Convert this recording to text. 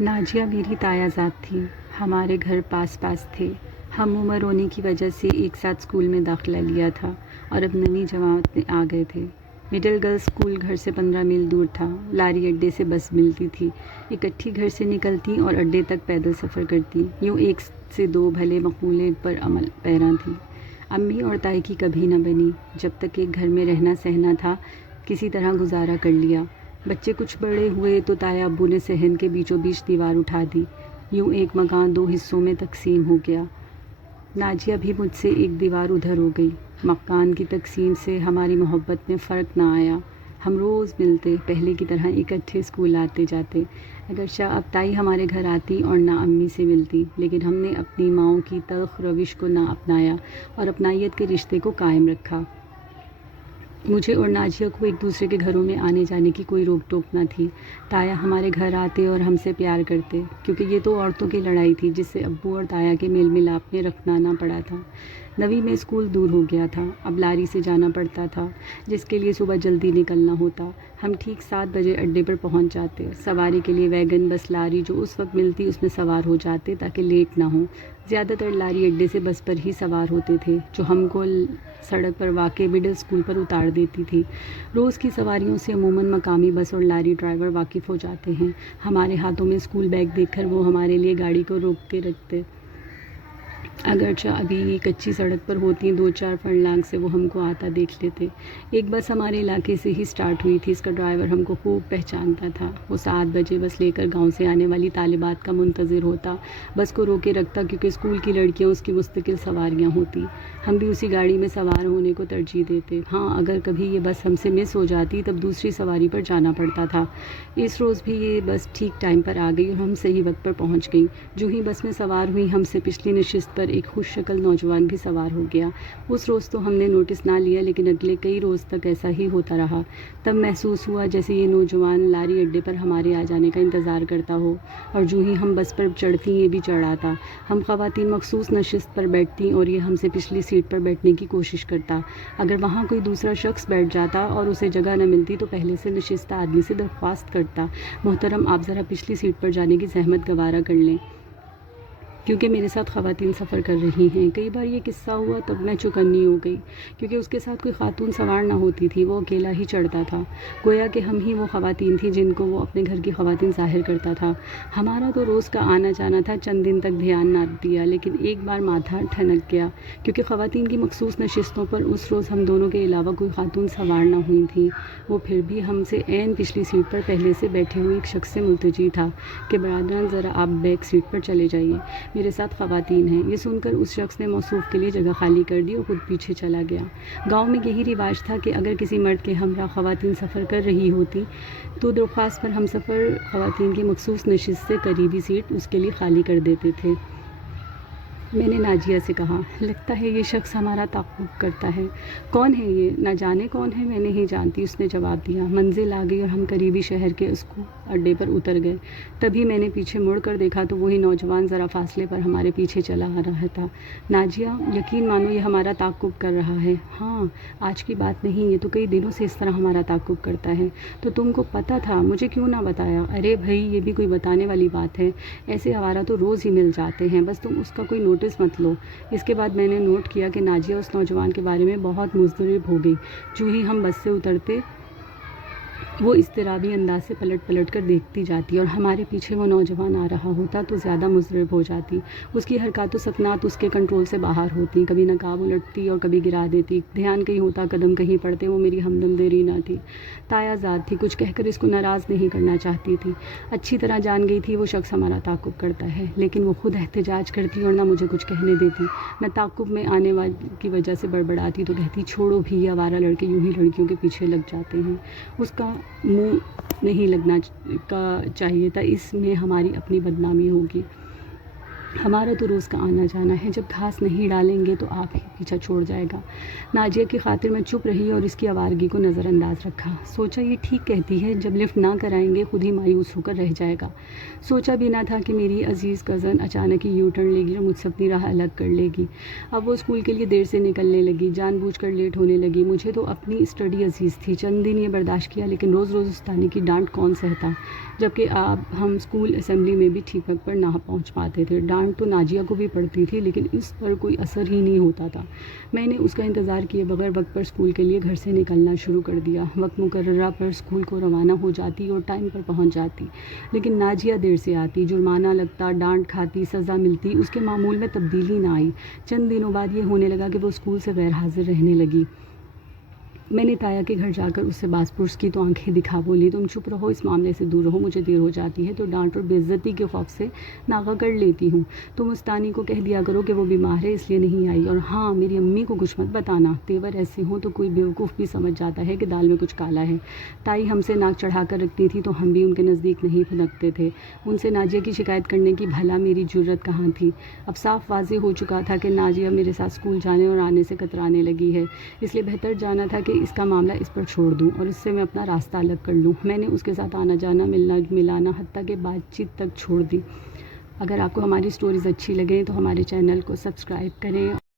ناجیہ میری تایا ذات تھی۔ ہمارے گھر پاس پاس تھے۔ ہم عمر ہونے کی وجہ سے ایک ساتھ اسکول میں داخلہ لیا تھا اور اب نویں جماعت میں آ گئے تھے۔ مڈل گرلز اسکول گھر سے 15 میل دور تھا۔ لاری اڈے سے بس ملتی تھی، اکٹھی گھر سے نکلتی اور اڈے تک پیدل سفر کرتی، یوں ایک سے دو بھلے مقولے پر عمل پیرا تھی۔ امی اور تائی کی کبھی نہ بنی۔ جب تک ایک گھر میں رہنا سہنا تھا کسی طرح گزارا کر لیا۔ بچے کچھ بڑے ہوئے تو تایا ابو نے صحن کے بیچوں بیچ دیوار اٹھا دی، یوں ایک مکان 2 حصوں میں تقسیم ہو گیا۔ ناجیہ بھی مجھ سے ایک دیوار ادھر ہو گئی۔ مکان کی تقسیم سے ہماری محبت میں فرق نہ آیا۔ ہم روز ملتے، پہلے کی طرح اکٹھے اسکول آتے جاتے۔ اگرچہ اب تائی ہمارے گھر آتی اور نہ امی سے ملتی، لیکن ہم نے اپنی ماؤں کی تلخ روش کو نہ اپنایا اور اپنائیت کے رشتے کو قائم رکھا۔ مجھے اور ناجیہ کو ایک دوسرے کے گھروں میں آنے جانے کی کوئی روک ٹوک نہ تھی۔ تایا ہمارے گھر آتے اور ہم سے پیار کرتے، کیونکہ یہ تو عورتوں کی لڑائی تھی جس سے ابو اور تایا کے میل ملاپ میں رکھنا نہ پڑا تھا۔ نویں میں اسکول دور ہو گیا تھا، اب لاری سے جانا پڑتا تھا جس کے لیے صبح جلدی نکلنا ہوتا۔ ہم ٹھیک 7 بجے اڈے پر پہنچ جاتے، سواری کے لیے ویگن بس لاری جو اس وقت ملتی اس میں سوار ہو جاتے تاکہ لیٹ نہ ہوں۔ زیادہ تر لاری اڈے سے بس پر ہی سوار ہوتے تھے جو ہم کو سڑک پر واقع مڈل اسکول پر اتار دیتی تھی۔ روز کی سواریوں سے عموماً مقامی بس اور لاری ڈرائیور واقف ہو جاتے ہیں۔ ہمارے ہاتھوں میں اسکول بیگ دیکھ کر وہ ہمارے لیے گاڑی کو روک کے رکھتے۔ اگرچہ ابھی یہ کچی سڑک پر ہوتی 2-4 فرلانگ سے وہ ہم کو آتا دیکھ لیتے۔ ایک بس ہمارے علاقے سے ہی سٹارٹ ہوئی تھی، اس کا ڈرائیور ہم کو خوب پہچانتا تھا۔ وہ 7 بجے بس لے کر گاؤں سے آنے والی طالبات کا منتظر ہوتا، بس کو روکے رکھتا کیونکہ اسکول کی لڑکیاں اس کی مستقل سواریاں ہوتی۔ ہم بھی اسی گاڑی میں سوار ہونے کو ترجیح دیتے۔ ہاں، اگر کبھی یہ بس ہم سے مس ہو جاتی تب دوسری سواری پر جانا پڑتا تھا۔ اس روز بھی یہ بس ٹھیک ٹائم پر آ گئی اور ہم صحیح وقت پر پہنچ گئیں۔ جو ہی بس میں سوار ہوئی ہم سے پچھلی نشست پر ایک خوش شکل نوجوان بھی سوار ہو گیا۔ اس روز تو ہم نے نوٹس نہ لیا، لیکن اگلے کئی روز تک ایسا ہی ہوتا رہا۔ تب محسوس ہوا جیسے یہ نوجوان لاری اڈے پر ہمارے آ جانے کا انتظار کرتا ہو، اور جو ہی ہم بس پر چڑھتی یہ بھی چڑھ آتا۔ ہم خواتین مخصوص نشست پر بیٹھتیں اور یہ ہم سے پچھلی سیٹ پر بیٹھنے کی کوشش کرتا۔ اگر وہاں کوئی دوسرا شخص بیٹھ جاتا اور اسے جگہ نہ ملتی تو پہلے سے نشستہ آدمی سے درخواست کرتا، محترم آپ ذرا پچھلی سیٹ پر جانے کی زحمت گوارا کر لیں، کیونکہ میرے ساتھ خواتین سفر کر رہی ہیں۔ کئی بار یہ قصہ ہوا تب میں چوکنی ہو گئی، کیونکہ اس کے ساتھ کوئی خاتون سوار نہ ہوتی تھی، وہ اکیلا ہی چڑھتا تھا، گویا کہ ہم ہی وہ خواتین تھیں جن کو وہ اپنے گھر کی خواتین ظاہر کرتا تھا۔ ہمارا تو روز کا آنا جانا تھا، چند دن تک دھیان نہ دیا، لیکن ایک بار ماتھا ٹھنک گیا، کیونکہ خواتین کی مخصوص نشستوں پر اس روز ہم دونوں کے علاوہ کوئی خاتون سوار نہ ہوئی تھیں۔ وہ پھر بھی ہم سے عین پچھلی سیٹ پر پہلے سے بیٹھے ہوئے ایک شخص سے ملتجی تھا کہ برادران ذرا آپ بیک سیٹ پر چلے جائیے، میرے ساتھ خواتین ہیں۔ یہ سن کر اس شخص نے موصوف کے لیے جگہ خالی کر دی اور خود پیچھے چلا گیا۔ گاؤں میں یہی رواج تھا کہ اگر کسی مرد کے ہمراہ خواتین سفر کر رہی ہوتی تو درخواست پر ہم سفر خواتین کی مخصوص نشست سے قریبی سیٹ اس کے لیے خالی کر دیتے تھے۔ میں نے ناجیہ سے کہا، لگتا ہے یہ شخص ہمارا تعاقب کرتا ہے۔ کون ہے یہ؟ نہ جانے کون ہے، میں نہیں جانتی، اس نے جواب دیا۔ منزل آ گئی اور ہم قریبی شہر کے اسکول اڈے پر اتر گئے۔ تبھی میں نے پیچھے مڑ کر دیکھا تو وہی نوجوان ذرا فاصلے پر ہمارے پیچھے چلا آ رہا تھا۔ ناجیہ، یقین مانو یہ ہمارا تعاقب کر رہا ہے۔ ہاں، آج کی بات نہیں، یہ تو کئی دنوں سے اس طرح ہمارا تعاقب کرتا ہے۔ تو تم کو پتہ تھا، مجھے کیوں نہ بتایا؟ ارے بھائی، یہ بھی کوئی بتانے والی بات ہے، ایسے آوارہ تو روز ہی مل جاتے ہیں، بس تم اس کا کوئی نوٹس مت لو۔ اس کے بعد میں نے نوٹ کیا کہ ناجیہ اس نوجوان کے بارے میں بہت مضطرب ہو گئی۔ جو ہی ہم بس سے اترتے وہ اضطرابی انداز سے پلٹ پلٹ کر دیکھتی جاتی اور ہمارے پیچھے وہ نوجوان آ رہا ہوتا تو زیادہ مضطرب ہو جاتی۔ اس کی حرکات و سکنات اس کے کنٹرول سے باہر ہوتی، کبھی نقاب الٹتی اور کبھی گرا دیتی، دھیان کہیں ہوتا، قدم کہیں پڑتے، وہ میری ہمدم دیری نہ تھی۔ تایا ذات تھی، کچھ کہہ کر اس کو ناراض نہیں کرنا چاہتی تھی۔ اچھی طرح جان گئی تھی وہ شخص ہمارا تعاقب کرتا ہے، لیکن وہ خود احتجاج کرتی اور نہ مجھے کچھ کہنے دیتی۔ میں تعاقب میں آنے کی وجہ سے بڑبڑاتی تو کہتی، چھوڑو بھی، یہ آوارہ لڑکے یوں ہی لڑکیوں کے پیچھے لگ جاتے ہیں۔ اس کا منہ نہیں لگنا چاہیے تھا، اس میں ہماری اپنی بدنامی ہوگی۔ ہمارا تو روز کا آنا جانا ہے، جب گھاس نہیں ڈالیں گے تو آپ ہی پیچھا چھوڑ جائے گا۔ ناجیہ کی خاطر میں چپ رہی اور اس کی آوارگی کو نظر انداز رکھا۔ سوچا یہ ٹھیک کہتی ہے، جب لفٹ نہ کرائیں گے خود ہی مایوس ہو کر رہ جائے گا۔ سوچا بھی نہ تھا کہ میری عزیز کزن اچانک ہی یو ٹرن لے گی اور مجھ سے اپنی راہ الگ کر لے گی۔ اب وہ اسکول کے لیے دیر سے نکلنے لگی، جان بوجھ کر لیٹ ہونے لگی۔ مجھے تو اپنی اسٹڈی عزیز تھی، چند دن یہ برداشت کیا، لیکن روز روز استانی کی ڈانٹ کون سہتا، جبکہ اب ہم اسکول اسمبلی میں بھی ٹھیک وقت پر نہ پہنچ پاتے تھے۔ ڈانٹ تو ناجیہ کو بھی پڑتی تھی، لیکن اس پر کوئی اثر ہی نہیں ہوتا تھا۔ میں نے اس کا انتظار کیے بغیر وقت پر اسکول کے لیے گھر سے نکلنا شروع کر دیا۔ وقت مقررہ پر اسکول کو روانہ ہو جاتی اور ٹائم پر پہنچ جاتی، لیکن ناجیہ دیر سے آتی، جرمانہ لگتا، ڈانٹ کھاتی، سزا ملتی، اس کے معمول میں تبدیلی نہ آئی۔ چند دنوں بعد یہ ہونے لگا کہ وہ اسکول سے غیر حاضر رہنے لگی۔ میں نے تایا کے گھر جا کر اس سے باز پرس کی تو آنکھیں دکھا بولی، تم چپ رہو، اس معاملے سے دور رہو، مجھے دیر ہو جاتی ہے تو ڈانٹ اور بے عزتی کے خوف سے ناغہ کر لیتی ہوں۔ تم استانی کو کہہ دیا کرو کہ وہ بیمار ہے اس لیے نہیں آئی، اور ہاں میری امی کو کچھ مت بتانا، تیور ایسے ہوں تو کوئی بیوقوف بھی سمجھ جاتا ہے کہ دال میں کچھ کالا ہے۔ تائی ہم سے ناک چڑھا کر رکھتی تھی تو ہم بھی ان کے نزدیک نہیں پھنکتے تھے۔ ان سے ناجیہ کی شکایت کرنے کی بھلا میری جرت کہاں تھی؟ اب صاف واضح ہو چکا تھا کہ ناجیہ میرے ساتھ اسکول جانے اور آنے سے کترانے لگی ہے، اس لیے بہتر جانا تھا کہ اس کا معاملہ اس پر چھوڑ دوں اور اس سے میں اپنا راستہ الگ کر لوں۔ میں نے اس کے ساتھ آنا جانا، ملنا ملانا، حتیٰ کہ بات چیت تک چھوڑ دی۔ اگر آپ کو ہماری سٹوریز اچھی لگیں تو ہمارے چینل کو سبسکرائب کریں۔